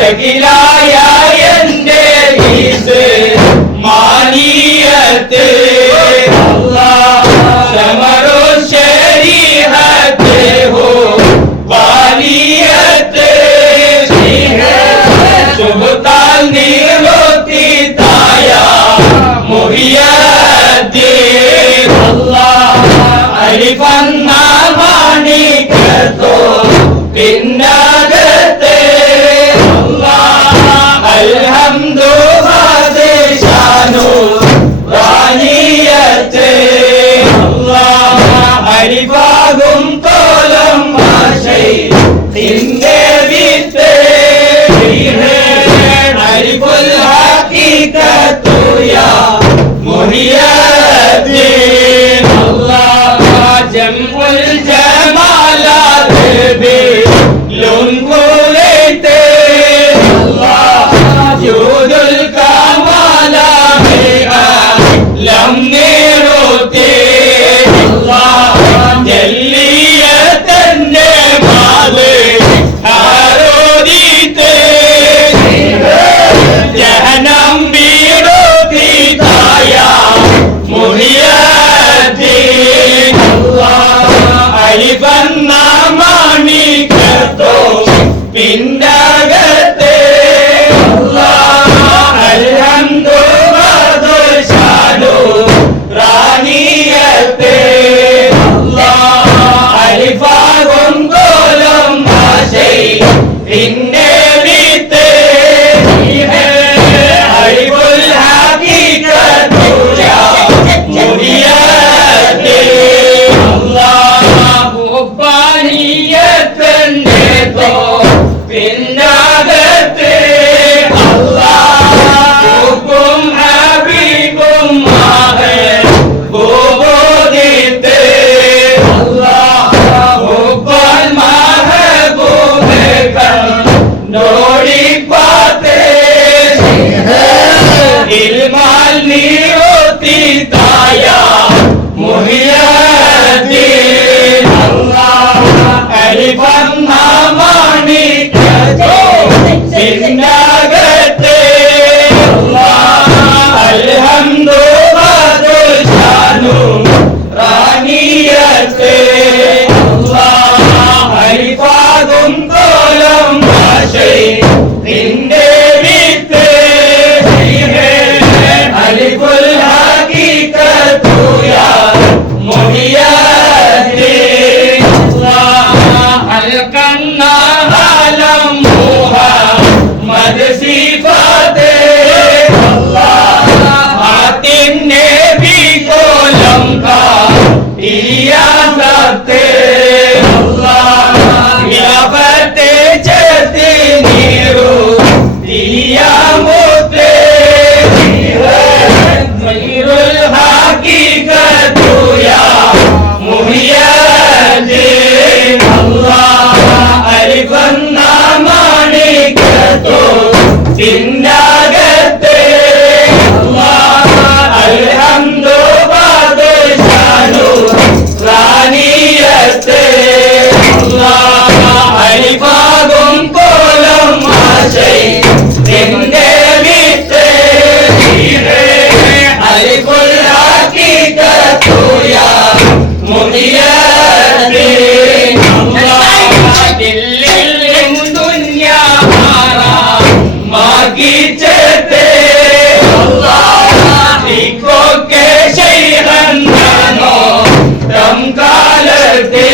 സകിലായ എന്റെ ഈസ് മാനിയത്ത് ശമറോ ശരീഅത്ത് ഹോ വാലിയത്ത് സുബ്താൽ നീലോത്തി തായ മുഹിയദ്ദീൻ അലിഫന്ന മാണികത്തോ പിന്നകത്തെ അൽഹംദു ഹാദിശാനു റാനിയത്തെ അലിഫാകും തോലം ഭാഷൈ തിന്റെ വിത്തെ അലിഫുൽ ഹഖീഖത്തു യാ മുഹിയദ്ദീൻ ജംഉൽ ജമാലാത് ബി ലുൻകുലൈത്തെ ജൂദുൽ കമാലാത് ലം നിറുത്തി ജല്ലിയതന്നെ മാദ് ആരോദിത്തെ ജഹനം ബിറുതി തായ മുഹിയദ്ദീൻ അലിഫന്ന മാണികത്തോ പിന്നകത്തെ അൽഹംദു ഹാദിശാനു റാനിയത്തെ അലിഫാകും തോലം ഭാഷൈ പിന്നെ വിത്തെ അലിഫുൽ ഹഖീഖത്തു യാ മുഹിയദ്ദീൻ ഹുബ്ബാനിയത്തന്നെ തോ പിന്നകത്തെ ഹുബ്ബും ഹബീബും മാഹേ ബോദിത്തെ ഹുബ്ബൽ മഹബൂബ് കണ്ടോടി പാത്തെ ഇൽമാൽ നിറുത്തി തായ മുഹിയദ്ദീൻ അലിഫന്ന മാണികത്തോ പിന്നകത്തെ അൽഹംദു ഹാദിശാനു റാനിയത്തെ അലിഫാകും തോലം ഭാഷൈ നിന്റെ വിത്ത് അലിഫുൽ ഹഖീഖത്തു യാ മുഹിയദ്ദീൻ ഹൽഖന്ന ആലം മുഹമ്മദ് സിഫാത്തെ ആത്തിൻ നബി കോലം കാ ഇയാസത്തെ ഖിലാഫത്തെ ചത്തി നീരു ദിയാമുത്തെ മീറുൽ ഹഖീഖത്തു യാ മുഹിയദ്ദീൻ അലിഫന്ന മാണികത്തോ പിന്നകത്തെ അൽഹംദു ഹാദിശാനു റാനിയത്തെ അലിഫാകും കോലം ഭാഷൈ നിന്റെ വിത്തെ അലിഫുൽ ഹഖീഖത്തു യാ മുഹിയദ്ദീൻ ദില്ലിൽ ദുനിയാ മാറാ മാഗിച്ചത്തെ ഇക്കോ के शैखन जानो तम कालते